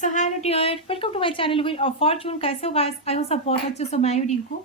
So hello dear, welcome to my channel with of fortune. कैसे हो guys? I hope सब बहुत अच्छे। सो मैं भी ठीक हूँ,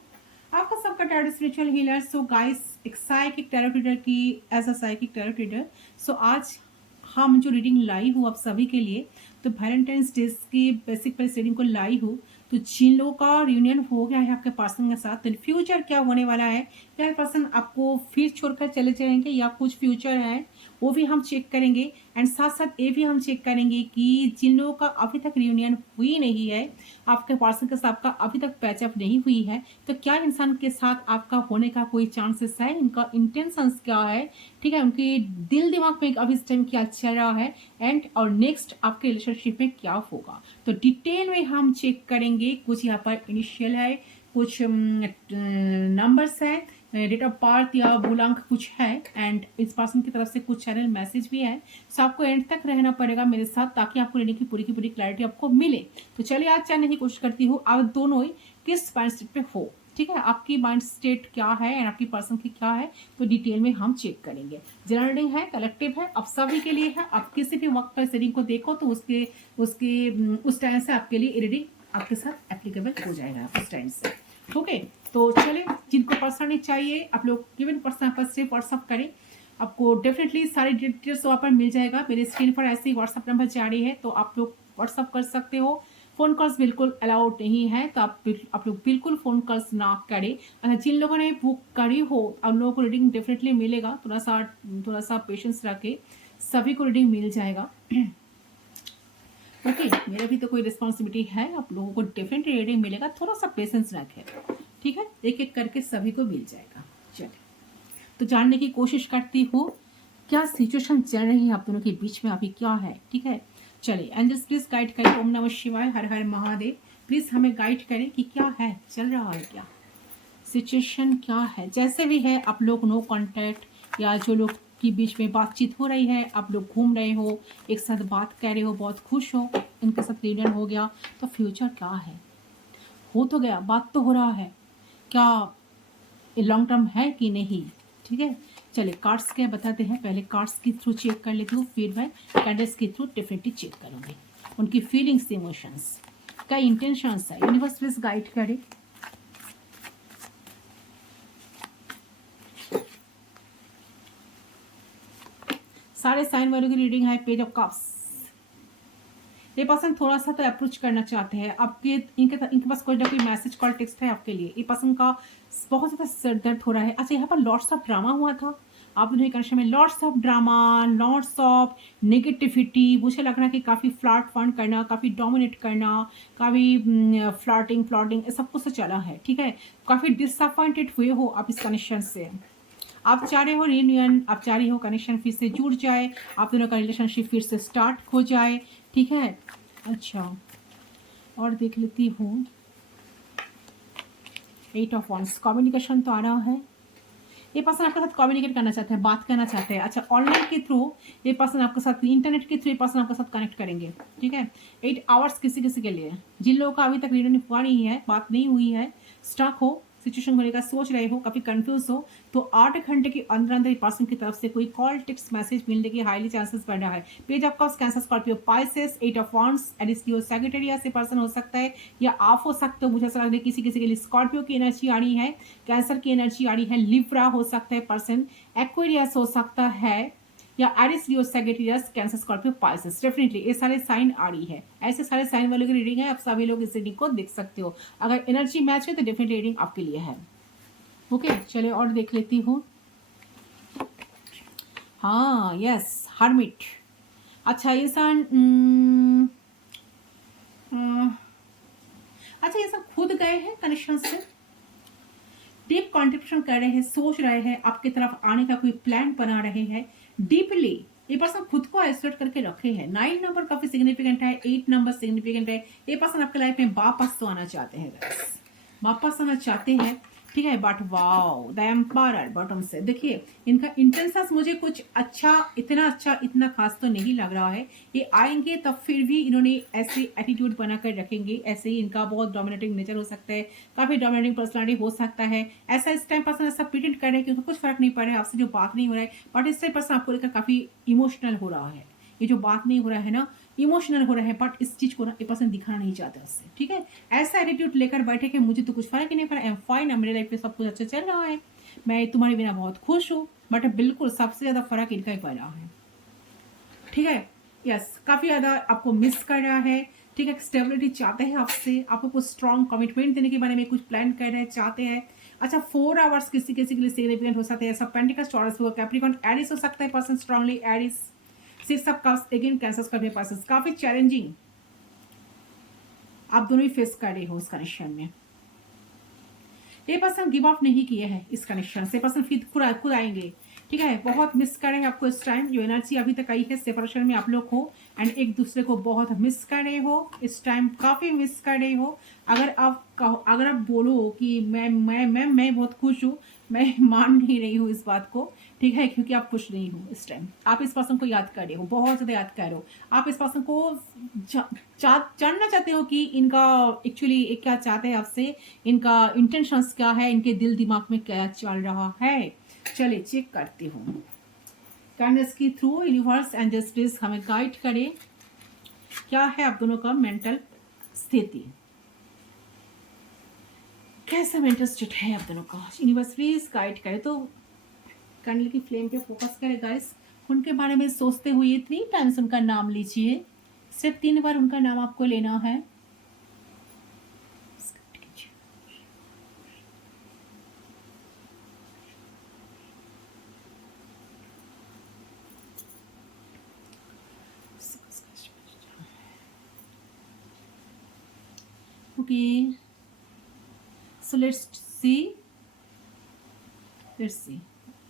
आपका सबका tarot spiritual healer. So guys, एक साइकिक टैरो रीडर की as a psychic tarot reader. So आज हम जो रीडिंग लाई हूँ आप सभी के लिए, तो वैलेंटाइंस डे की बेसिक प्राइस रीडिंग को लाई हूँ। तो जिन लोगों का रियूनियन हो गया है आपके पर्सन के साथ, तो फ्यूचर क्या होने वाला है, क्या पर्सन आपको फिर छोड़कर चले जाएंगे या कुछ फ्यूचर है वो भी हम चेक करेंगे। एंड साथ साथ ये भी हम चेक करेंगे कि जिन लोगों का अभी तक रियूनियन हुई नहीं है, आपके पर्सन के साथ आपका अभी तक पैचअप नहीं हुई है, तो क्या इंसान के साथ आपका होने का कोई चांसेस है, इनका इंटेंशंस क्या है, ठीक है, उनके दिल दिमाग में अभी इस टाइम क्या चल रहा है, एंड और नेक्स्ट आपके रिलेशनशिप में क्या होगा। तो डिटेल में हम चेक करेंगे। कुछ यहाँ पर इनिशियल है, कुछ नंबर्स है, डेट ऑफ बर्थ या मूलांक कुछ है, एंड इस पर्सन की तरफ से कुछ चैनल मैसेज भी है। सो आपको एंड तक रहना पड़ेगा मेरे साथ ताकि आपको लेने की पूरी क्लैरिटी आपको मिले। तो चलिए आज जानने की कोशिश करती हूँ आप दोनों ही किस माइंड स्टेट पे हो, ठीक है, आपकी माइंड स्टेट क्या है एंड आपकी पर्सन की क्या है, तो डिटेल में हम चेक करेंगे। जनरल रीडिंग है, कलेक्टिव है, आप सभी के लिए है। आप किसी भी वक्त पर रीडिंग को देखो तो उसके उसके उस टाइम से आपके लिए रीडिंग आपके साथ एप्लीकेबल हो जाएगा उस टाइम से। ओके, तो चलिए जिनको पर्सनली चाहिए आप लोग गिवन पर्सन पर सिर्फ व्हाट्सअप करें, आपको डेफिनेटली सारी डिटेल्स वहाँ पर मिल जाएगा। मेरे स्क्रीन पर ऐसे ही व्हाट्सअप नंबर जारी है, तो आप लोग व्हाट्सअप कर सकते हो। फोन कॉल्स बिल्कुल अलाउड नहीं है, तो आप लोग बिल्कुल फोन कॉल्स ना करें। अच्छा, जिन लोगों ने बुक करी हो उन लोगों को रीडिंग डेफिनेटली मिलेगा। थोड़ा सा पेशेंस रखे, सभी को रीडिंग मिल जाएगा। ओके, मेरा भी तो कोई रिस्पॉन्सिबिलिटी है, आप लोगों को डेफिनेटली रीडिंग मिलेगा, थोड़ा सा पेशेंस रखें, ठीक है, एक एक करके सभी को मिल जाएगा। चलिए तो जानने की कोशिश करती हूँ क्या सिचुएशन चल रही है आप दोनों के बीच में, अभी क्या है, ठीक है। चलिए एंजल्स प्लीज गाइड करें। ओम नमः शिवाय, हर हर महादेव। प्लीज हमें गाइड करें कि क्या है, चल रहा है क्या, सिचुएशन क्या है। जैसे भी है आप लोग नो कॉन्टैक्ट या जो लोग के बीच में बातचीत हो रही है, आप लोग घूम रहे हो, एक साथ बात कर रहे हो, बहुत खुश हो, उनके साथ रियूनियन हो गया, तो फ्यूचर क्या है, हो तो गया, बात तो हो रहा है, क्या लॉन्ग टर्म है कि नहीं, ठीक है। चलिए कार्ड्स क्या बताते हैं, पहले कार्ड्स के थ्रू चेक कर लेती हूँ, फिर मैं कैंडल्स के थ्रू डेफिनेटली चेक करूँगी उनकी फीलिंग्स, इमोशंस, क्या इंटेंशंस है। यूनिवर्स प्लीज गाइड करे। सारे साइन वालों की रीडिंग है। पेज ऑफ कप्स, ये पर्सन थोड़ा सा तो अप्रोच करना चाहते हैं आपके, इनके पास कोई ना कोई मैसेज कॉल टेक्स्ट है आपके लिए। ये पर्सन का बहुत ज़्यादा सर दर्द हो रहा है। अच्छा, यहाँ पर लॉट्स ऑफ ड्रामा हुआ था आप दोनों के कनेक्शन में, lots of drama, lots of negativity. मुझे लग रहा है कि काफ़ी फ्लर्ट फंड करना, काफ़ी डोमिनेट करना, काफ़ी फ्लॉटिंग सब कुछ चला है, ठीक है। काफ़ी डिसअपॉइंटेड हुए हो आप इस कनेक्शन से, आप चाह रहे हो रियूनियन, आप चाह रही हो कनेक्शन फिर से जुड़ जाए, आप दोनों का रिलेशनशिप फिर से स्टार्ट हो जाए, ठीक है। अच्छा, और देख लेती हूँ 8 ऑफ वंस, कम्युनिकेशन तो आ रहा है। ये पर्सन आपके साथ कम्युनिकेट करना चाहते हैं, बात करना चाहते हैं। अच्छा, ऑनलाइन के थ्रू ये पर्सन आपके साथ, इंटरनेट के थ्रू ये पर्सन आपके साथ कनेक्ट करेंगे, ठीक है। 8 आवर्स किसी किसी के लिए, जिन लोगों का अभी तक रियूनियन हुआ नहीं है, बात नहीं हुई है, स्टक हो, सिचुएशन होने का सोच रहे हो, काफी कंफ्यूज हो, तो 8 घंटे के अंदर अंदर पर्सन की तरफ से कोई कॉल टेक्स्ट मैसेज मिलने की हाईली चांसेस बढ़ रहा है। Page of cups, Cancer, Scorpio, Pisces, 8 of wands, एरिस्टियो, सैजिटेरियस से पर्सन हो सकता है, या आप हो सकते हो। मुझे ऐसा लग रहा है किसी किसी के लिए स्कॉर्पियो की एनर्जी आ रही है, कैंसर की एनर्जी आ रही है, लिब्रा हो सकता है पर्सन, एक्वेरियस हो सकता है, या Aries, Leo, Sagittarius, Cancer, Scorpio, Pisces. Definitely ये सारे साइन आ रही है, ऐसे सारे साइन वालों की रीडिंग है, आप सभी लोग इस रीडिंग को देख सकते हो। अगर एनर्जी मैच है तो डेफिनेटली रीडिंग आपके लिए है। ओके, चलिए और देख लेती हूँ। हाँ यस, हर्मिट। अच्छा, इंसान अच्छा, ये सब खुद गए हैं कनेक्शन से, डीप कॉन्ट्रिब्यूशन कर रहे हैं, सोच रहे हैं, आपकी तरफ आने का कोई प्लान बना रहे हैं डीपली। ये पर्सन खुद को आइसोलेट करके रखे हैं। 9 नंबर काफी सिग्निफिकेंट है, 8 नंबर सिग्निफिकेंट है। ये पर्सन आपके लाइफ में वापस तो आना चाहते हैं, वापस आना चाहते हैं, ठीक है। But wow, the empire bottom से देखिए, इनका इंटेंशंस मुझे कुछ अच्छा, इतना खास तो नहीं लग रहा है। ये आएंगे तब फिर भी इन्होंने ऐसे एटीट्यूड बनाकर रखेंगे, ऐसे ही इनका बहुत डोमिनेटिंग नेचर हो सकता है, काफी डोमिनेटिंग पर्सनालिटी हो सकता है। ऐसा इस टाइम पर्सन ऐसा प्रिटेंड कर रहे हैं कि उनको कुछ फर्क नहीं पड़ रहा है, आपसे जो बात नहीं हो रहा है, बट इस टाइम पर्सन आपको लेकर काफी इमोशनल हो रहा है। ये जो बात नहीं हो रहा है ना, इमोशनल हो रहे हैं, बट इस चीज को ना ये पर्सन दिखाना नहीं चाहते उससे, ठीक है। ऐसा एटीट्यूड लेकर बैठे कि मुझे तो कुछ फर्क ही नहीं पड़ा, आई एम फाइन, मेरे लाइफ में सब कुछ अच्छा चल रहा है, मैं तुम्हारे बिना बहुत खुश हूँ, बट बिल्कुल सबसे ज्यादा फर्क इनका ही पड़ रहा है, ठीक है। यस, काफी ज्यादा आपको मिस कर रहा है, ठीक है। स्टेबिलिटी चाहते हैं आपसे, आपको कुछ स्ट्रॉन्ग कमिटमेंट देने के बारे में कुछ प्लान कर रहे हैं, चाहते हैं। अच्छा, 4 आवर्स किसी किसी के लिए सिग्निफिकेंट हो सकते हैं, ऐसा पेंटिकल्स, टॉरस होगा, कैप्रिकॉर्न, एरिस हो सकता है person, strongly Aries. 6 of cups again cancers करने पर्सन, काफी चैलेंजिंग आप दोनों ही फेस कर रहे हो इस कनेक्शन में। ये पर्सन गिव अप नहीं किए हैं इस कनेक्शन से, पर्सन फिर खुद आएंगे, ठीक है। बहुत मिस कर रहे हैं आपको इस टाइम, जो एनर्जी अभी तक आई है सेपरेशन में आप लोग हो, एंड एक दूसरे को बहुत मिस कर रहे हो इस टाइम, काफी मिस कर रहे हो। अगर आप बोलो कि मैं बहुत खुश हूँ, मैं मान नहीं रही हूँ इस बात को, ठीक है, क्योंकि आप खुश नहीं हो इस टाइम। आप इस पर्सन को याद कर रहे हो, बहुत ज्यादा याद कर रहे हो। आप इस पर्सन को जानना चाहते हो कि इनका एक्चुअली क्या चाहते हैं आपसे, इनका इंटेंशंस क्या है, इनके दिल दिमाग में क्या चल रहा है। चलिए चेक करती हूँ, काइंडनेस की थ्रू यूनिवर्स एंड जस्टिस हमें गाइड करे, क्या है आप दोनों का मेंटल स्थिति, कैसा मेंटल स्टेट है आप दोनों का। यूनिवर्स प्लीज गाइड करे। तो कैंडल की फ्लेम पे फोकस करें गाइस, उनके बारे में सोचते हुए 3 टाइम्स उनका नाम लीजिए, सिर्फ 3 बार उनका नाम आपको लेना है। Okay, so let's see.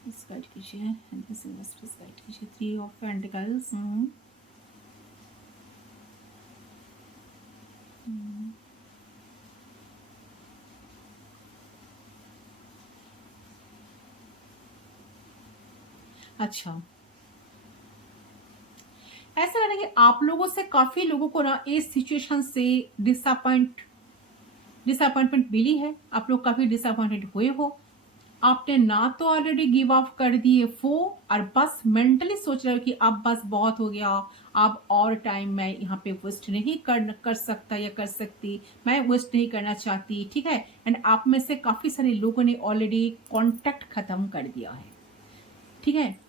इस गाइड कीजिए, गाइड कीजिए 3 ऑफ पेंटिकल्स। अच्छा, ऐसा लग रहा है कि आप लोगों से काफी लोगों को ना इस सिचुएशन से डिसअपॉइंटमेंट मिली है, आप लोग काफी डिसअपॉइंटेड हुए हो। आपने ना तो ऑलरेडी गिव अप कर दिए और बस मेंटली सोच रहे हो कि अब बस बहुत हो गया, अब और टाइम मैं यहाँ पे वेस्ट नहीं कर सकता या कर सकती, मैं वेस्ट नहीं करना चाहती, ठीक है। एंड आप में से काफी सारे लोगों ने ऑलरेडी कांटेक्ट खत्म कर दिया है, ठीक है।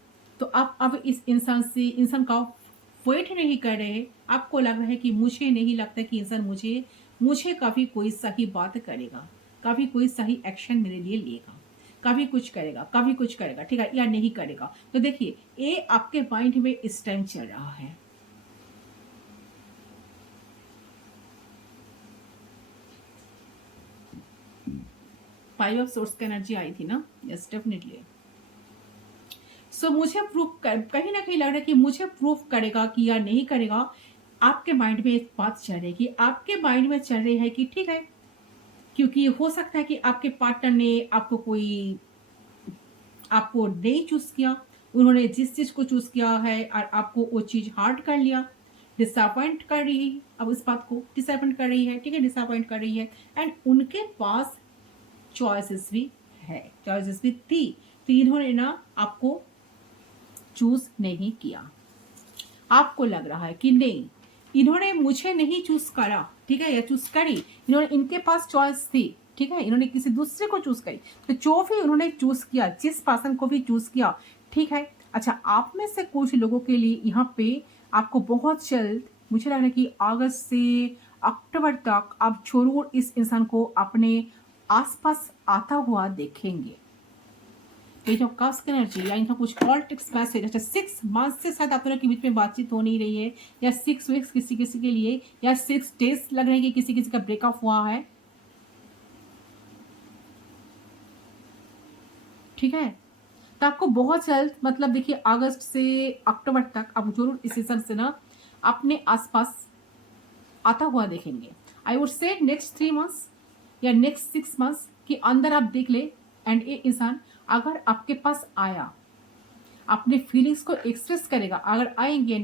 तो आप अब इस इंसान का वेट नहीं कर रहे, आपको लग रहा है कि मुझे नहीं लगता कि इंसान मुझे काफी कोई सही बात करेगा, काफी कोई सही एक्शन मेरे लिए लेगा, काफी कुछ करेगा, ठीक है, या नहीं करेगा। तो देखिए, ये आपके माइंड में इस टाइम चल रहा है। फाइव ऑफ सोर्स की एनर्जी आई थी ना, यस डेफिनेटली। सो मुझे कहीं ना कहीं लग रहा है कि मुझे प्रूफ करेगा कि या नहीं करेगा। आपके माइंड में एक बात चल रही है कि आपके माइंड में चल रही है कि ठीक है, क्योंकि हो सकता है कि आपके पार्टनर ने आपको नहीं चूज किया, उन्होंने जिस चीज को चूज किया है और आपको वो चीज हार्ड कर लिया, डिसअपॉइंट कर रही है, अब इस बात को डिसअपॉइंट कर रही है, ठीक है, डिसअपॉइंट कर रही है। एंड उनके पास चॉइसेस भी थी, तो इन्होंने ना आपको चूज नहीं किया। आपको लग रहा है कि नहीं, इन्होंने मुझे नहीं चूज करा, ठीक है, या चूज करी, इनके पास चॉइस थी, ठीक है, इन्होंने किसी दूसरे को चूज करी। तो जो भी उन्होंने चूज किया, जिस पर्सन को भी चूज किया, ठीक है। अच्छा, आप में से कुछ लोगों के लिए यहाँ पे आपको बहुत जल्द, मुझे लग रहा है कि अगस्त से अक्टूबर तक आप जरूर इस इंसान को अपने आसपास आता हुआ देखेंगे। पेज ऑफ कप्स की एनर्जी या इनका कुछ पॉलिटिक्स मैसेज। अच्छा, 6 मंथ से शायद आप दोनों के बीच में बातचीत हो नहीं रही है, या 6 वीक्स किसी किसी के लिए, या 6 डेज लग रहे हैं कि किसी किसी का ब्रेकअप हुआ है, ठीक है। तो आपको बहुत जल्द, मतलब देखिए अगस्त से अक्टूबर तक आप जरूर इस सीजन से ना अपने आसपास आता हुआ देखेंगे। I would say next 3 months या नेक्स्ट 6 मंथ्स के अंदर आप देख ले। एंड ये इंसान अगर आपके पास आया, अपने फीलिंग्स को एक्सप्रेस करेगा, अगर आएंगे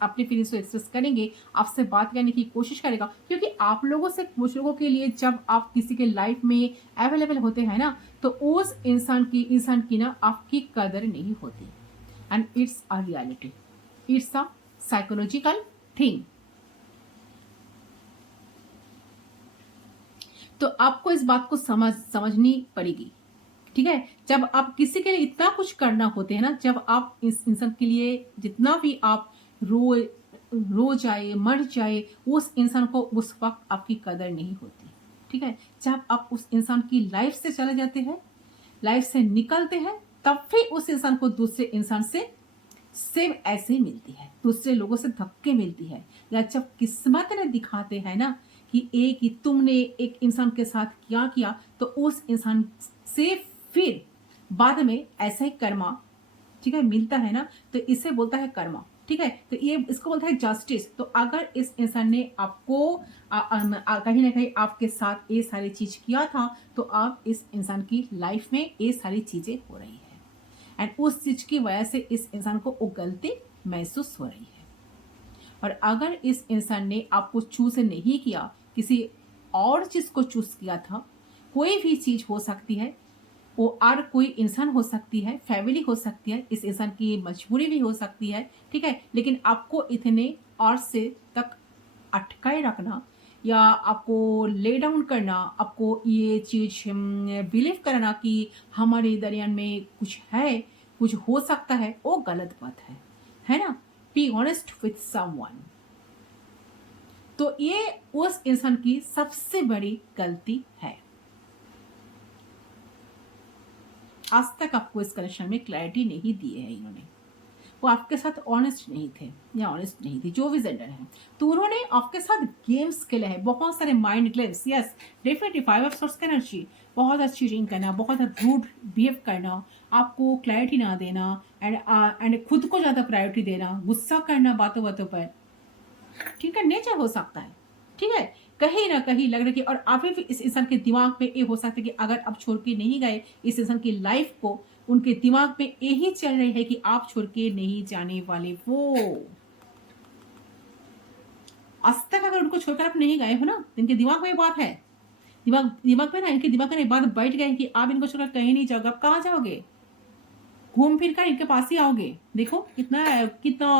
अपने फीलिंग्स को एक्सप्रेस करेंगे, आपसे बात करने की कोशिश करेगा, क्योंकि आप लोगों से कुछ लोगों के लिए जब आप किसी के लाइफ में अवेलेबल होते हैं ना, तो उस इंसान की ना आपकी कदर नहीं होती। And it's a reality, it's a psychological thing, तो आपको इस बात को समझनी पड़ेगी, ठीक है। जब आप किसी के लिए इतना कुछ करना होते हैं ना, जब आप इस इंसान के लिए जितना भी आप रो रो जाए, मर जाए, उस इंसान को उस वक्त आपकी कदर नहीं होती, ठीक है। जब आप उस इंसान की लाइफ से चले जाते हैं, लाइफ से निकलते हैं, तब फिर उस इंसान को दूसरे इंसान से सेम ऐसे ही मिलती है, दूसरे लोगों से धक्के मिलती है। या जब किस्मत ने दिखाते हैं ना कि तुमने एक इंसान के साथ क्या किया, तो उस इंसान से फिर बाद में ऐसा ही कर्मा, ठीक है, मिलता है ना, तो इसे बोलता है कर्मा, ठीक है। तो ये इसको बोलता है जस्टिस। तो अगर इस इंसान ने आपको कहीं ना कहीं आपके साथ ये सारी चीज किया था, तो आप इस इंसान की लाइफ में ये सारी चीजें हो रही है, एंड उस चीज की वजह से इस इंसान को वो गलती महसूस हो रही है। और अगर इस इंसान ने आपको चूज नहीं किया, किसी और चीज को चूज किया था, कोई भी चीज हो सकती है, वो और कोई इंसान हो सकती है, फैमिली हो सकती है, इस इंसान की मजबूरी भी हो सकती है, ठीक है। लेकिन आपको इतने और से तक अटकाए रखना या आपको ले डाउन करना, आपको ये चीज बिलीव करना कि हमारे दरमियान में कुछ है, कुछ हो सकता है, वो गलत बात है ना। Be honest with someone. तो ये उस इंसान की सबसे बड़ी गलती है। आज तक आपको इस कनेक्शन में क्लैरिटी नहीं दी है इन्होंने, वो आपके साथ ऑनेस्ट नहीं थे या ऑनेस्ट नहीं थी, जो भी जेंडर है। तो उन्होंने आपके साथ गेम्स खेले हैं, बहुत सारे mind games. Yes, definitely 5 of source का एनर्जी, बहुत अच्छी चीटिंग करना, बहुत रूड बिहेव करना, आपको क्लैरिटी ना देना, एंड खुद को ज़्यादा प्रायोरिटी देना, गुस्सा करना बातों बातों पर, ठीक है, नेचर हो सकता है, ठीक है। कहीं ना कहीं लग रहा है कि, और अभी भी इस इंसान के दिमाग में ये हो सकता है कि अगर आप छोड़ के नहीं गए इस इंसान की लाइफ को, उनके दिमाग में यही चल रही है कि आप छोड़ के नहीं जाने वाले वो। आज तक अगर उनको छोड़कर आप नहीं गए हो ना, तो इनके दिमाग में बात है, दिमाग में ना, इनके दिमाग में बात बैठ गई कि आप इनको छोड़कर कहीं नहीं जाओगे। आप कहाँ जाओगे? घूम फिर कर इनके पास ही आओगे। देखो कितना कितना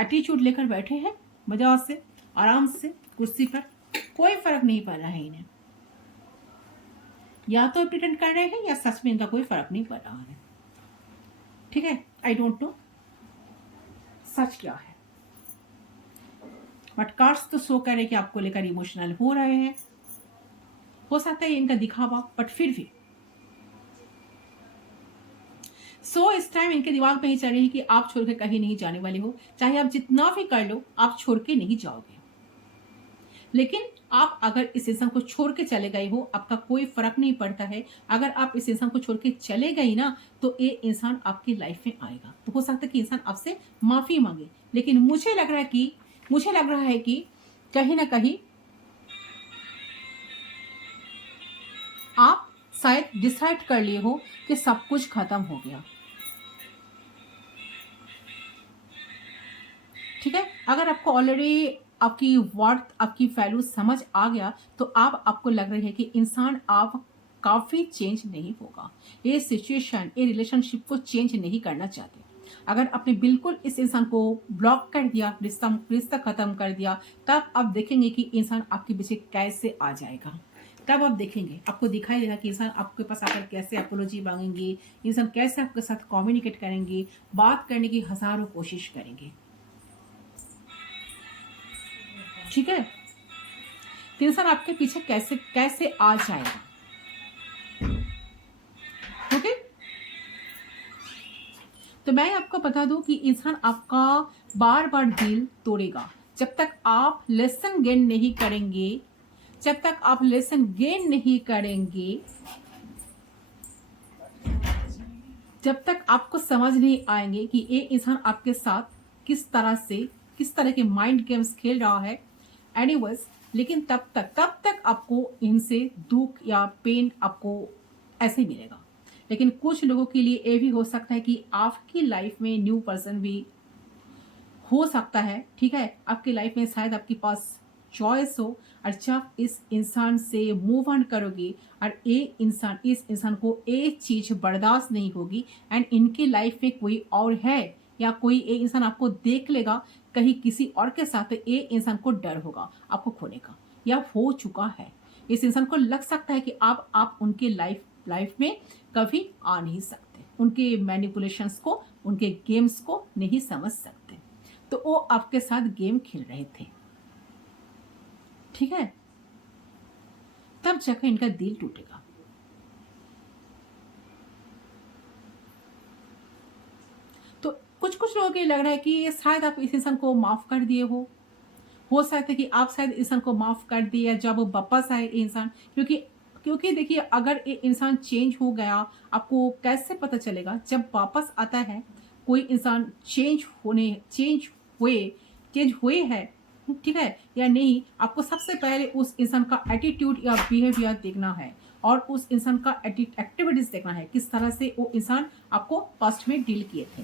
एटीट्यूड लेकर बैठे हैं, मजा से, आराम से कुर्सी पर, कोई फर्क नहीं पड़ रहा है इन्हें। या तो प्रिटेंड कर रहे हैं या सच में इनका कोई फर्क नहीं पड़ रहा है, ठीक है। आई डोंट नो सच क्या है, बट कार्ड्स तो शो कर रहे कि आपको लेकर इमोशनल हो रहे हैं। हो सकता है इनका दिखावा, बट फिर भी इस टाइम इनके दिमाग में ही चल रही है कि आप छोड़ के कहीं नहीं जाने वाले हो, चाहे आप जितना भी कर लो, आप छोड़ के नहीं जाओगे। लेकिन आप अगर इस इंसान को छोड़ के चले गए हो, आपका कोई फर्क नहीं पड़ता है। अगर आप इस इंसान को छोड़ के चले गई ना, तो ये इंसान आपकी लाइफ में आएगा। तो हो सकता है कि इंसान आपसे माफी मांगे, लेकिन मुझे लग रहा है कि कहीं ना कहीं आप शायद डिसाइड कर लिए हो कि सब कुछ खत्म हो गया, ठीक है। अगर आपको ऑलरेडी आपकी वर्थ, आपकी वैल्यू समझ आ गया, तो आपको लग रही है कि इंसान आप काफी चेंज नहीं होगा, ये सिचुएशन, ये रिलेशनशिप को चेंज नहीं करना चाहते। अगर आपने बिल्कुल इस इंसान को ब्लॉक कर दिया, रिश्ता खत्म कर दिया, तब आप देखेंगे कि इंसान आपके पीछे कैसे आ जाएगा। तब आप देखेंगे, आपको दिखाई देगा कि इंसान आपके पास आकर कैसे अपोलॉजी मांगेंगे, इंसान कैसे आपके साथ कम्युनिकेट करेंगे, बात करने की हजारों कोशिश करेंगे, ठीक है। तो इंसान आपके पीछे कैसे कैसे आ जाएगा, ओके। तो मैं आपको बता दूं कि इंसान आपका बार बार दिल तोड़ेगा जब तक आप लेसन गेन नहीं करेंगे, जब तक आप लेसन गेन नहीं करेंगे, जब तक आपको समझ नहीं आएंगे कि ये इंसान आपके साथ किस तरह के माइंड गेम्स खेल रहा है। एनीवेज, लेकिन तब तक आपको इनसे दुख या पेन आपको ऐसे मिलेगा। लेकिन कुछ लोगों के लिए ये भी हो सकता है कि आपकी लाइफ में न्यू पर्सन भी हो सकता है, ठीक है। आपकी लाइफ में शायद आपके पास चॉइस हो, और जब इस इंसान से मूव ऑन करोगे और इस इंसान को एक चीज बर्दाश्त नहीं होगी, एंड इनकी लाइफ में कोई और है या कोई एक इंसान आपको देख लेगा कहीं किसी और के साथ, तो ये इंसान को डर होगा आपको खोने का। या हो चुका है। इस इंसान को लग सकता है कि आप उनके लाइफ में कभी आ नहीं सकते, उनके मैनिपुलेशंस को, उनके गेम्स को नहीं समझ सकते। तो वो आपके साथ गेम खेल रहे थे, ठीक है? तब जाकर इनका दिल टूटेगा। तो कुछ कुछ लोगों को लग रहा है कि शायद आप इस इंसान को माफ कर दिए हो सकता है कि आप शायद इंसान को माफ कर दिए जब वो वापस आए ये इंसान। क्योंकि क्योंकि देखिए, अगर ये इंसान चेंज हो गया, आपको कैसे पता चलेगा? जब वापस आता है कोई इंसान, हुए चेंज हुए है, ठीक है या नहीं, आपको सबसे पहले उस इंसान का एटीट्यूड या बिहेवियर देखना है और उस इंसान का एक्टिविटीज देखना है, किस तरह से वो इंसान आपको पास्ट में डील किए थे।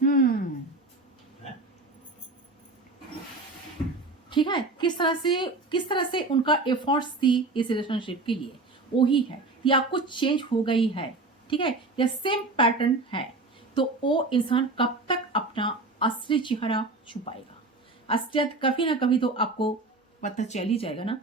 हम्म ठीक है, किस तरह से उनका एफर्ट्स थी इस रिलेशनशिप के लिए, वो ही है, या कुछ चेंज हो गई है, ठीक है, या सेम पैटर्न है। तो वो इंसान कब तक अपना असली चेहरा छुपाएगा? असलियत कभी ना कभी तो आपको पता चल ही जाएगा ना।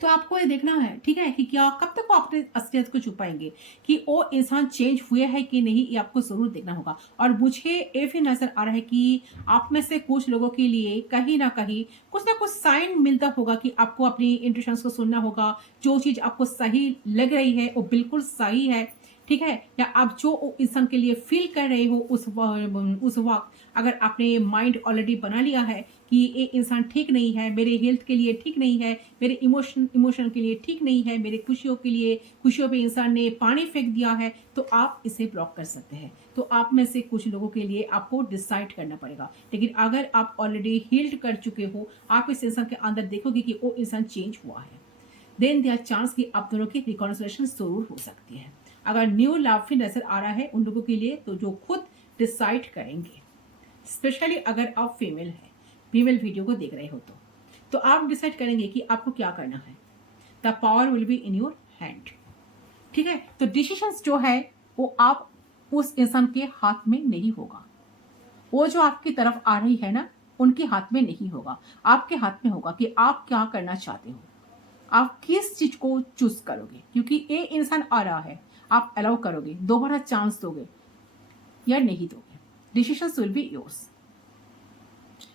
तो आपको ये देखना है, ठीक है, कि क्या कब तक वो अपने असलियत को छुपाएंगे, कि वो इंसान चेंज हुए है कि नहीं, ये आपको जरूर देखना होगा। और मुझे ये भी नजर आ रहा है कि आप में से कुछ लोगों के लिए कहीं ना कुछ साइन मिलता होगा कि आपको अपनी इंट्यूशंस को सुनना होगा। जो चीज आपको सही लग रही है वो बिल्कुल सही है, ठीक है, या आप जो इंसान के लिए फील कर रहे हो उस वक्त, अगर आपने माइंड ऑलरेडी बना लिया है कि ये इंसान ठीक नहीं है, मेरे हेल्थ के लिए ठीक नहीं है, मेरे इमोशन के लिए ठीक नहीं है, मेरे खुशियों पे इंसान ने पानी फेंक दिया है, तो आप इसे ब्लॉक कर सकते हैं। तो आप में से कुछ लोगों के लिए आपको डिसाइड करना पड़ेगा। लेकिन अगर आप ऑलरेडी हील्ड कर चुके हो, आप इस इंसान के अंदर देखोगे कि वो इंसान चेंज हुआ है, देन देयर चांस कि आप दोनों की रिकॉन्सिलेशन जरूर हो सकती है। अगर न्यू लव भी नजर आ रहा है उन लोगों के लिए, तो जो खुद डिसाइड करेंगे, स्पेशली अगर आप फीमेल वीडियो को देख रहे हो तो आप डिसाइड करेंगे कि आपको क्या करना है। The power will be in your hand, ठीक है। तो डिसीजंस जो है वो आप उस इंसान के हाथ में नहीं होगा। वो जो आपकी तरफ आ रही है ना, उनके हाथ में नहीं होगा, आपके हाथ में होगा कि आप क्या करना चाहते हो, आप किस चीज को चूज करोगे। क्योंकि ये इंसान आ रहा है, आप अलाउ करोगे, दोबारा चांस दोगे या नहीं दोगे, डिसीजंस विल बी योर्स।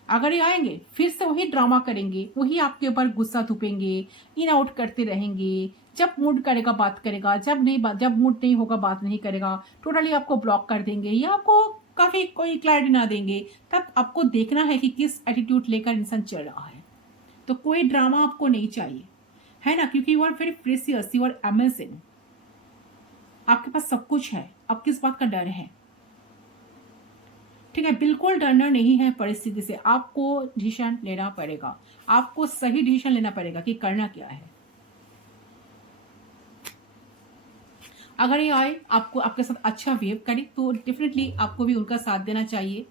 अगर ये आएंगे फिर से वही ड्रामा करेंगे, वही आपके ऊपर गुस्सा थूपेंगे, इन आउट करते रहेंगे, जब मूड करेगा बात करेगा, जब मूड नहीं होगा बात नहीं करेगा, टोटली आपको ब्लॉक कर देंगे या आपको काफी कोई क्लैरिटी ना देंगे। तब आपको देखना है कि किस एटीट्यूड लेकर इंसान चल रहा है। तो कोई ड्रामा आपको नहीं चाहिए, है ना, क्योंकि you are very precious, you are amazing, आपके पास सब कुछ है, अब किस बात का डर है? ठीक है, बिल्कुल डरना नहीं है परिस्थिति से, आपको डिसीजन लेना पड़ेगा, आपको सही डिसीजन लेना पड़ेगा कि करना क्या है। अगर ये आए आपको आपके साथ अच्छा बिहेव करे तो डेफिनेटली आपको भी उनका साथ देना चाहिए,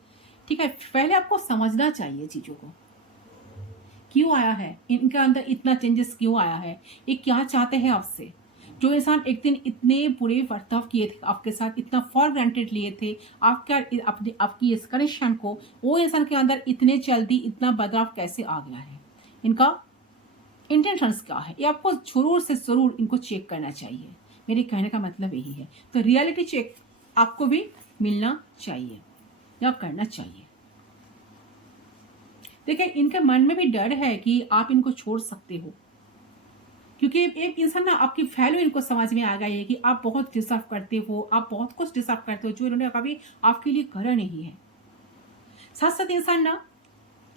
ठीक है। पहले आपको समझना चाहिए चीजों को, क्यों आया है इनके अंदर, इतना चेंजेस क्यों आया है, ये क्या चाहते हैं आपसे। जो इंसान एक दिन इतने बुरे बर्ताव किए थे आपके साथ, इतना फॉर ग्रांटेड लिए थे आपकी इस कनेक्शन को, वो इंसान के अंदर इतने जल्दी इतना बदलाव कैसे आ गया है, इनका इंटेंशंस क्या है, ये आपको जरूर से जरूर इनको चेक करना चाहिए। मेरे कहने का मतलब यही है। तो रियलिटी चेक आपको भी मिलना चाहिए या करना चाहिए। देखिए, इनके मन में भी डर है कि आप इनको छोड़ सकते हो, क्योंकि एक इंसान ना, आपकी वैल्यू इनको समझ में आ गई है कि आप बहुत डिजर्व करते हो, आप बहुत कुछ डिजर्व करते हो जो इन्होंने कभी आपके लिए करा नहीं है। साथ साथ इंसान ना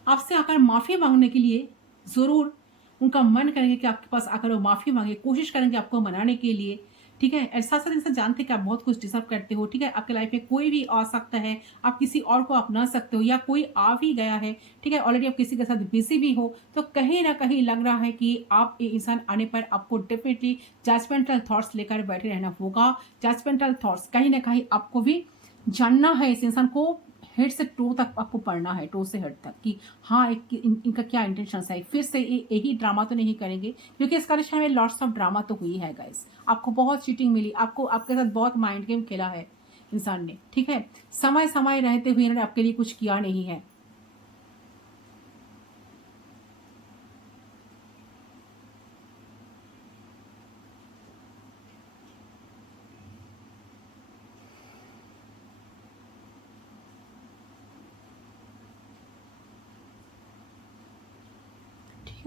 आपसे आकर माफी मांगने के लिए जरूर उनका मन करेंगे कि आपके पास आकर वो माफी मांगे, कोशिश करेंगे आपको मनाने के लिए, ठीक है। और साथ साथ इंसान जानते हैं कि आप बहुत कुछ डिजर्व करते हो, ठीक है। आपके लाइफ में कोई भी आ सकता है, आप किसी और को अपना सकते हो या कोई आ भी गया है, ठीक है, ऑलरेडी आप किसी के साथ बिजी भी हो, तो कहीं ना कहीं लग रहा है कि आप ये इंसान आने पर आपको डेफिनेटली जजमेंटल थॉट्स लेकर बैठे रहना होगा। जजमेंटल थॉट्स कहीं ना कहीं आपको भी जानना है, इस इंसान को हेड से टो तक आपको पढ़ना है, टो से हेड तक, कि हाँ इनका क्या इंटेंशन है। फिर से यही ड्रामा तो नहीं करेंगे, क्योंकि इस कनेक्शन में लॉट्स ऑफ ड्रामा तो हुई है गाइस। आपको बहुत चीटिंग मिली, आपको आपके साथ बहुत माइंड गेम खेला है इंसान ने, ठीक है। समय समय रहते हुए इन्होंने आपके लिए कुछ किया नहीं है।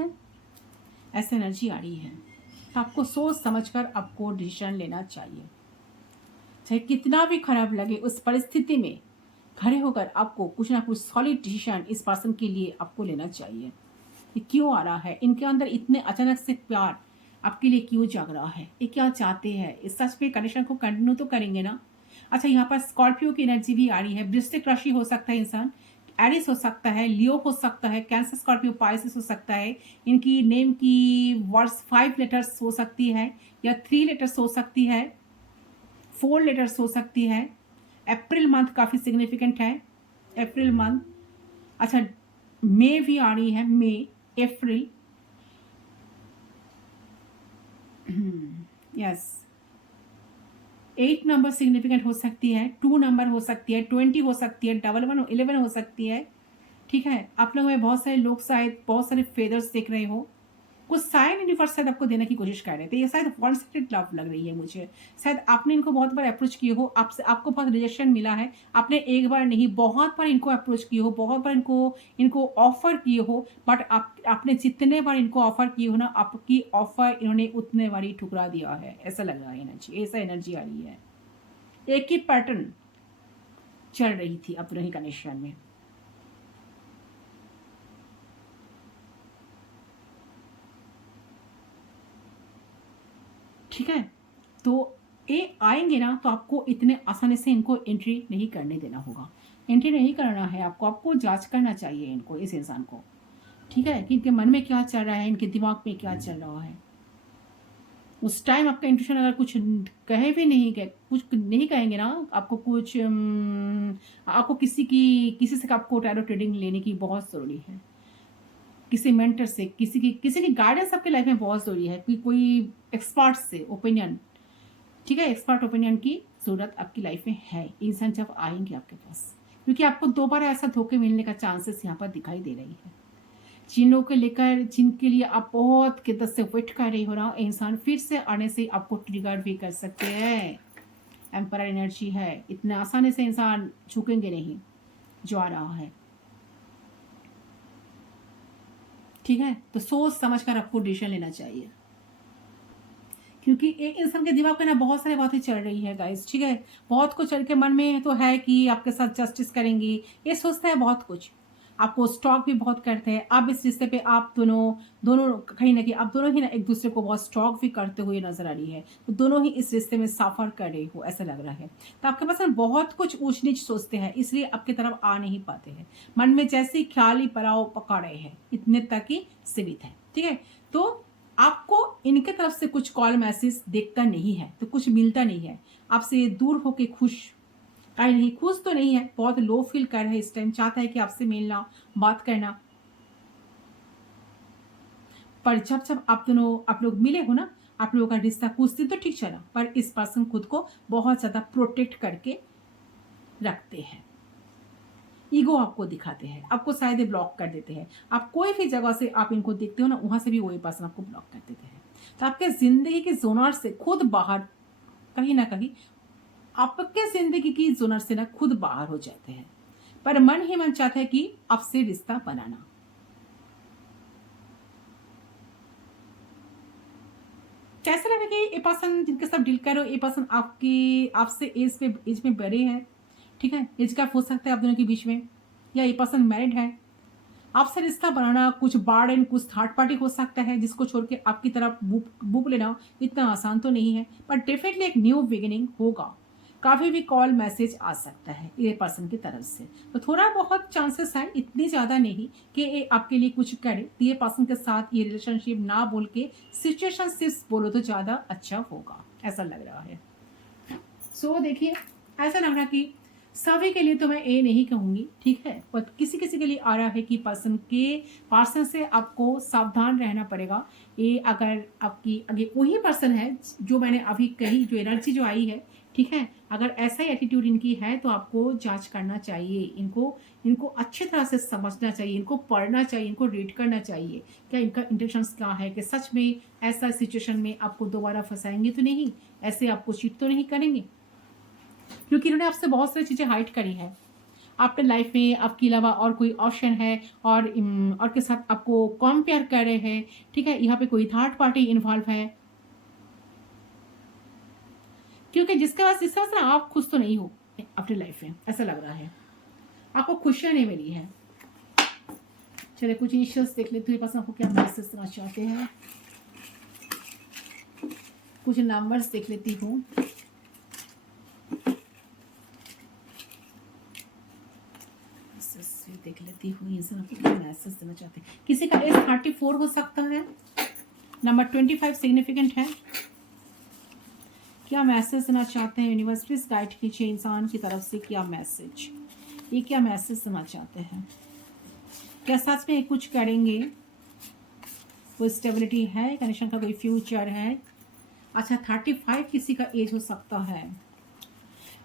है, ऐसे एनर्जी आ रही है। तो आपको सोच समझकर आपको डिसीजन लेना चाहिए, चाहे कितना भी खराब लगे उस परिस्थिति में खड़े होकर आपको कुछ ना कुछ सॉलिड डिसीजन इस पर्सन के लिए आपको लेना चाहिए। ये क्यों आ रहा है, इनके अंदर इतने अचानक से प्यार आपके लिए क्यों जाग रहा है, ये क्या चाहते हैं, इस सच में कनेक्शन को कंटिन्यू तो करेंगे ना। अच्छा, यहाँ पर स्कॉर्पियो की एनर्जी भी आ रही है। वृश्चिक राशि हो सकता है इंसान, एरिस हो सकता है, लियो हो सकता है, कैंसर, स्कॉर्पियो, पाइसेस हो सकता है। इनकी नेम की वर्ड्स 5 लेटर्स हो सकती है या 3 लेटर्स हो सकती है, 4 लेटर्स हो सकती है। अप्रैल मंथ काफ़ी सिग्निफिकेंट है, अप्रैल मंथ। अच्छा, मे भी आ रही है, मे, अप्रैल, यस। 8 नंबर सिग्निफिकेंट हो सकती है, 2 नंबर हो सकती है, 20 हो सकती है, 11 हो सकती है। ठीक है, आप लोगों में बहुत सारे लोग शायद बहुत सारे फेदर्स देख रहे हो, कुछ साइन यूनिवर्स शायद आपको देने की कोशिश कर रहे थे। ये शायद वन साइडेड लव लग रही है मुझे। शायद आपने इनको बहुत बार अप्रोच किए हो, आपसे आपको बहुत रिजेक्शन मिला है। आपने एक बार नहीं बहुत बार इनको अप्रोच किए हो, बहुत बार इनको इनको ऑफर किए हो, बट आपने जितने बार इनको ऑफर किए हो ना, आपकी ऑफर इन्होंने उतने बार ही ठुकरा दिया है, ऐसा लग रहा है एनर्जी, ऐसा एनर्जी आ रही है। एक ही पैटर्न चल रही थी अपने ही कनेक्शन में। ठीक है, तो ये आएंगे ना, तो आपको इतने आसानी से इनको एंट्री नहीं करने देना होगा, एंट्री नहीं करना है आपको, आपको जांच करना चाहिए इनको, इस इंसान को। ठीक है, कि इनके मन में क्या चल रहा है, इनके दिमाग में क्या चल रहा है। उस टाइम आपका इंट्यूशन अगर कुछ कहे भी नहीं गए, कुछ नहीं कहेंगे ना, आपको कुछ आपको किसी से आपको टैरो ट्रेडिंग लेने की बहुत ज़रूरी है, किसी मेंटर से, किसी की गाइडेंस आपके लाइफ में बहुत ज़रूरी है, कि कोई एक्सपर्ट से ओपिनियन। ठीक है, एक्सपर्ट ओपिनियन की ज़रूरत आपकी लाइफ में है, इंसान जब आएंगे आपके पास, क्योंकि आपको दोबारा ऐसा धोखे मिलने का चांसेस यहाँ पर दिखाई दे रही है। जिन लोगों को लेकर, जिनके लिए आप बहुत किद्दत से वेट कर रही हो ना, इंसान फिर से आने से आपको ट्रिगर भी कर सकते हैं। एम्परर एनर्जी है, इतने आसानी से इंसान झुकेंगे नहीं जो आ रहा है। ठीक है, तो सोच समझ कर आपको डिसीजन लेना चाहिए, क्योंकि एक इंसान के दिमाग में ना बहुत सारी बातें चल रही है गाइस। ठीक है, बहुत कुछ चल के मन में तो है कि आपके साथ जस्टिस करेंगी, ये सोचता है बहुत कुछ, आपको स्टॉक भी बहुत करते हैं। अब इस रिश्ते पे आप दोनों दोनों कहीं ना कहीं आप दोनों ही ना एक दूसरे को बहुत स्टॉक भी करते हुए नजर आ रही है, तो दोनों ही इस रिश्ते में सफर कर रहे हो ऐसा लग रहा है। तो आपके पास ना बहुत कुछ ऊंच नीच सोचते हैं, इसलिए आपकी तरफ आ नहीं पाते हैं। मन में जैसे ही ख्याल ही पड़ाव पका रहे हैं, इतने तक ही सीमित है। ठीक है, तो आपको इनके तरफ से कुछ कॉल मैसेज देखता नहीं है, तो कुछ मिलता नहीं है। आपसे दूर होके खुश कहीं नहीं, खुश तो नहीं है, बहुत लो फील कर रहे हैं इस टाइम, चाहता है कि आपसे मिलना, बात करना। पर जब जब आप लोग मिले हो ना, आप लोगों का रिश्ता कुछ दिन तो ठीक चला, पर इस पर्सन खुद को बहुत ज्यादा प्रोटेक्ट करके रखते हैं, ईगो आपको दिखाते हैं, आपको शायद ब्लॉक कर देते हैं। आप कोई भी जगह से आप इनको देखते हो ना, वहां से भी वही पर्सन आपको ब्लॉक कर देते हैं। तो आपके जिंदगी के जोनर से खुद बाहर कहीं ना कहीं, आपके जिंदगी की जोनर से ना खुद बाहर हो जाते हैं, पर मन ही मन चाहता है कि आपसे रिश्ता बनाना। कैसे लगे कि ये पर्सन जिनके साथ डील करो, ये पर्सन आपसे एज में बड़े हैं। ठीक है, एज गैप हो सकता है आप दोनों के बीच में, या ये पर्सन मैरिड है। आपसे रिश्ता बनाना कुछ बार्ड एंड कुछ थर्ड पार्टी हो सकता है, जिसको छोड़ के आपकी तरफ बुक लेना इतना आसान तो नहीं है, पर डेफिनेटली एक न्यू बिगिनिंग होगा। काफ़ी भी कॉल मैसेज आ सकता है ये पर्सन की तरफ से, तो थोड़ा बहुत चांसेस है, इतनी ज़्यादा नहीं कि ये आपके लिए कुछ करे। तो ये पर्सन के साथ ये रिलेशनशिप ना बोल के सिचुएशनशिप्स बोलो तो ज़्यादा अच्छा होगा, ऐसा लग रहा है। सो देखिए, ऐसा लग रहा कि सभी के लिए तो मैं ये नहीं कहूँगी, ठीक है, पर किसी किसी के लिए आ रहा है कि पर्सन से आपको सावधान रहना पड़ेगा। ये अगर आपकी अगर वही पर्सन है जो मैंने अभी कही, जो एनर्जी जो आई है, ठीक है, अगर ऐसा ही एटीट्यूड इनकी है तो आपको जांच करना चाहिए, इनको अच्छी तरह से समझना चाहिए, इनको पढ़ना चाहिए, इनको रीड करना चाहिए, क्या इनका इंटेंशंस क्या है, कि सच में ऐसा सिचुएशन में आपको दोबारा फंसाएंगे तो नहीं, ऐसे आपको चीट तो नहीं करेंगे, क्योंकि इन्होंने आपसे बहुत सारी चीज़ें हाइड करी है। आपके लाइफ में आपके अलावा और कोई ऑप्शन है और के साथ आपको कंपेयर कर रहे हैं, ठीक है, यहाँ पे कोई थर्ड पार्टी इन्वॉल्व है, क्योंकि जिसके पास इस तरह से आप खुश तो नहीं हो अपनी लाइफ में, ऐसा लग रहा है आपको खुशियां नहीं मिली है। चलिए कुछ इनिशियल्स देख लेते हैं, पास आपको क्या मैसेज देना चाहते हैं। कुछ नंबर्स देख लेती हूँ। देख लेती हूँ ये सब क्या मैसेज देना चाहते हैं। किसी का एज 34 हो सकता है, नंबर 25 सिग्निफिकेंट है। क्या मैसेज देना चाहते हैं यूनिवर्स, प्लीज गाइड कीजिए इंसान की तरफ से क्या मैसेज, ये क्या मैसेज देना चाहते हैं। क्या सच में कुछ करेंगे, कोई स्टेबिलिटी है, कनेक्शन का कोई फ्यूचर है। अच्छा 35 किसी का एज हो सकता है।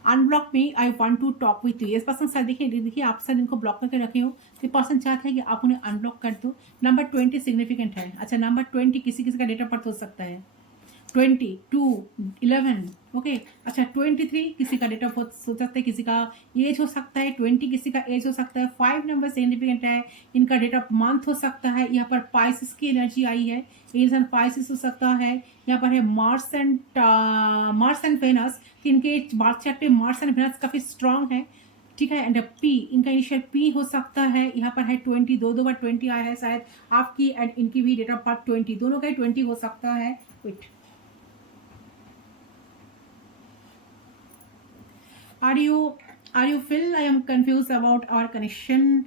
Unblock me, I want to talk with you. ये पर्सन सर देखिए आप सर इनको ब्लॉक करके रखे हो, ये पर्सन चाहते हैं कि आप उन्हें अनब्लॉक कर दो। नंबर 20 सिग्निफिकेंट है। अच्छा नंबर 20 किसी किसी का डेट ऑफ बर्थ हो सकता है, 22 11 ओके। अच्छा 23 किसी का डेट ऑफ बर्थ हो सकता है, किसी का एज हो सकता है, 20 किसी का एज हो सकता है। 5 नंबर सिग्निफिकेंट है, इनका डेट ऑफ मंथ हो सकता है। यहाँ पर पाइसिस की एनर्जी आई है, इंसान पाइसिस हो सकता है। यहाँ पर है मार्स एंड वेनस, इनके बार्थ चार्ट पे मार्स एंड वेनस काफी स्ट्रांग है, ठीक है। एंड पी, इनका इनिशियल पी हो सकता है। यहाँ पर है 20, दो बार 20 आया है शायद आपकी एंड इनकी भी डेट ऑफ बर्थ 20, दोनों का ही 20 हो सकता है। Wait, Are you feel I am confused about our connection?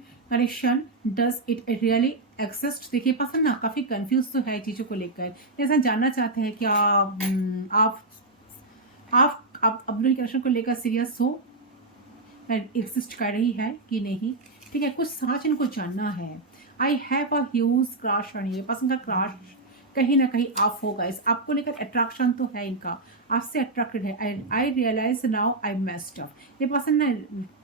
Does it really exist? देखिए पसंद ना काफी कंफ्यूज तो है चीजों को लेकर, ऐसा जानना चाहते हैं क्या आप अपने कनेक्शन को लेकर सीरियस हो, एग्जिस्ट कर रही है कि नहीं, ठीक है। कुछ सच इनको जानना है। I have a huge crush on you, पसंद का क्रश कहीं ना कहीं आप होगा, इस आपको लेकर अट्रैक्शन तो है इनका, आपसे अट्रैक्टेड है। I realise now I messed up, ये पसंद ने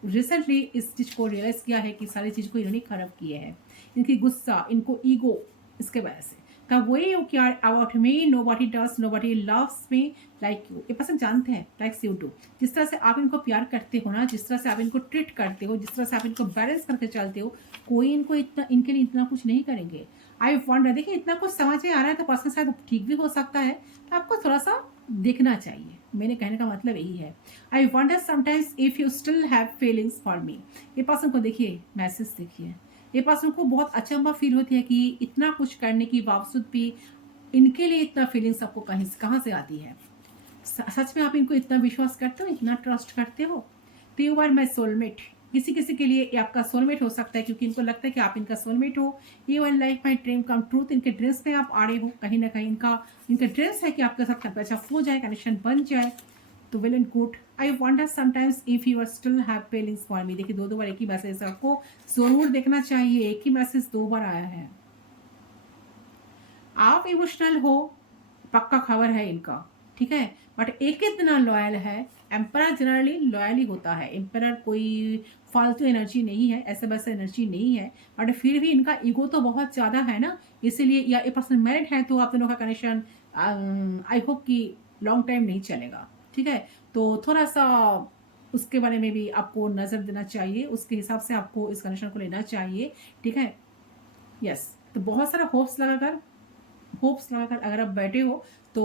रिसेंटली इस चीज को रियलाइज किया है कि सारी चीज को इन्होंने खराब किया है। इनकी गुस्सा, इनको ईगो, इसके वजह से The way you care about me, nobody does, nobody loves me like you. ये पसंद जानते हैं like you do. जिस तरह से आप इनको प्यार करते हो ना, जिस तरह से आप इनको ट्रीट करते हो, जिस तरह से आप इनको बैलेंस करके चलते हो, कोई इनको इतना इनके लिए इतना कुछ नहीं करेंगे। आई वॉन्डर, देखिए इतना कुछ समझ में आ रहा है तो पर्सन शायद ठीक भी हो सकता है, तो आपको थोड़ा सा देखना चाहिए, मेरे कहने का मतलब यही है। I wonder sometimes if you still have feelings for me. ये पर्सन को देखिए मैसेज देखिए, ये पर्सन को बहुत अचंभा फील होती है कि इतना कुछ करने के बावजूद भी इनके लिए इतना फीलिंग्स आपको कहाँ से आती है। सच में आप इनको इतना विश्वास करते हो, इतना ट्रस्ट करते हो, तो यू आर माई सोलमेट। किसी किसी के लिए ये आपका सोलमेट हो सकता है, क्योंकि इनको लगता है कि आप इनका सोलमेट हो। You are like my dream come truth, इनके ड्रीम्स में आप आ रहे हो, कहीं ना कहीं इनका ड्रीम्स है कि आपके साथ अच्छा हो जाए, कनेक्शन बन जाए, तो well and good. I wonder sometimes if you are still have feelings for me. देखिए दो बार एक ही मैसेज आपको जरूर देखना चाहिए, एक ही मैसेज 2 बार आया है। आप इमोशनल हो, पक्का खबर है इनका, ठीक है, बट एक इतना लॉयल है। एम्परर जनरली लॉयल ही होता है, एम्परर कोई फालतू एनर्जी नहीं है, ऐसे वैसे एनर्जी नहीं है, बट फिर भी इनका ईगो तो बहुत ज़्यादा है ना, इसीलिए। या एक पर्सन मैरिड है तो आप दोनों का कनेक्शन आई होप कि लॉन्ग टाइम नहीं चलेगा, ठीक है। तो थोड़ा सा उसके बारे में भी आपको नज़र देना चाहिए, उसके हिसाब से आपको इस कनेक्शन को लेना चाहिए, ठीक है। यस, तो बहुत सारा होप्स लगाकर अगर आप बैठे हो तो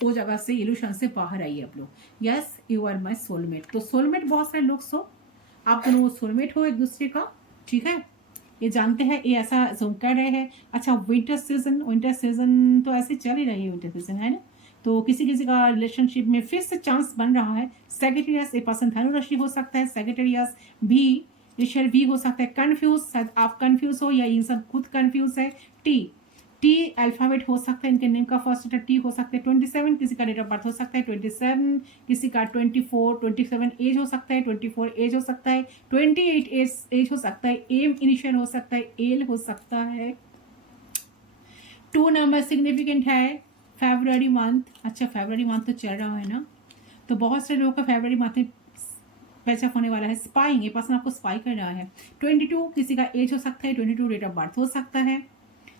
वो जगह से इल्यूशन से बाहर आइए आप लोग। Yes you are my soulmate, तो सोलमेट बहुत सारे लोग आप दोनों सोलमेट हो एक दूसरे का, ठीक है। ये जानते हैं, ये ऐसा जोन कर रहे हैं। अच्छा विंटर सीजन तो ऐसे चल ही रही है, विंटर सीजन है ना, तो किसी किसी का रिलेशनशिप में फिर से चांस बन रहा है। सेक्रेटेरियस ए पर्सन धनु राशि हो सकता है, सेक्रेटेरियस भी ऋषर भी हो सकता है। कंफ्यूज, शायद आप कंफ्यूज हो या इंसान खुद कंफ्यूज है। टी अल्फाबेट हो सकता है, इनके नेम का फर्स्ट लेटर टी हो सकता है। 27 किसी का डेट ऑफ बर्थ हो सकता है, 27 किसी का 24, 27 एज हो सकता है, 24 एज हो सकता है, 28 एज हो सकता है, एम इनिशियल हो सकता है, एल हो सकता है। 2 नंबर सिग्निफिकेंट है, फरवरी मंथ। अच्छा फरवरी मंथ तो चल रहा है ना, तो बहुत सारे लोगों का फरवरी मंथ में पैचअप होने वाला है। स्पाइंग, ये पर्सन आपको स्पाई कर रहा है। 22 किसी का एज हो सकता है, 22 डेट ऑफ बर्थ हो सकता है।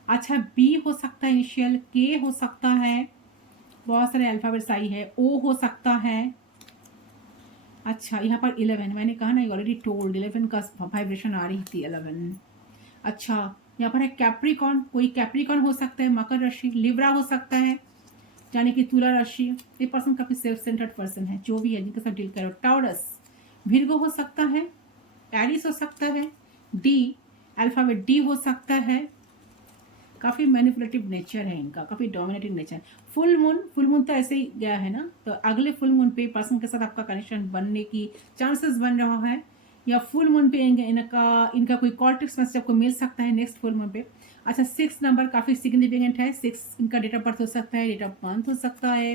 अच्छा बी हो सकता है इनिशियल, के हो सकता है, बहुत सारे अल्फाबेट्स आई है, ओ हो सकता है, अच्छा, यहाँ पर 11 मैंने कहा ना, ऑलरेडी टोल्ड 11 का वाइब्रेशन आ रही थी 11। अच्छा, यहाँ पर है कैप्रिकॉन, कोई कैप्रिकॉन हो सकता है, मकर राशि, लिब्रा हो सकता है यानी कि तुला राशि। ये पर्सन काफी सेल्फ सेंटर्ड पर्सन है, जो भी है जिनके साथ डील करो। टॉरस, विर्गो हो सकता है, एरिस हो सकता है, डी अल्फाबेट डी हो सकता है। काफी मैनिपुलेटिव नेचर है इनका, काफी डोमिनेटिंग नेचर। फुल मून तो ऐसे ही गया है ना, तो अगले फुल मून पे पर्सन के साथ आपका कनेक्शन बनने की चांसेस बन रहा है, या फुल मून पे इनका कोई कॉन्टेक्ट मैसेज आपको मिल सकता है नेक्स्ट फुल मून पे। अच्छा, 6 नंबर काफी सिग्निफिकेंट है। 6 इनका डेट ऑफ बर्थ हो सकता है, डेट ऑफ मंथ हो सकता है।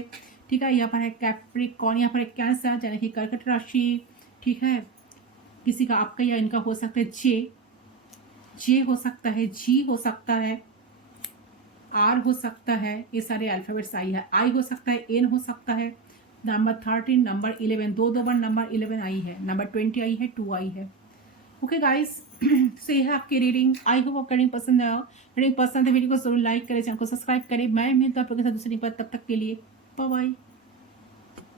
ठीक है, यहाँ पर है कैप्रिकॉर्न, यहाँ पर है कैंसर यानी कि कर्कट राशि। ठीक है, किसी का आपका या इनका हो सकता है जे हो सकता है, जी हो सकता है, आर हो सकता है, ये सारे अल्फाबेट्स आई हो सकता है, एन हो सकता है। नंबर 13, नंबर 11, दो बार नंबर 11 आई है, नंबर 20 आई है, 2 आई है। ओके गाइस, सो ये है आपकी रीडिंग। आई होप आपको रीडिंग पसंद आया। रीडिंग पसंद है वीडियो को जरूर लाइक करें, चैनल को सब्सक्राइब करें। मैं मिलता हूँ आपके साथ दूसरी बार, तब तक के लिए बाय बाय।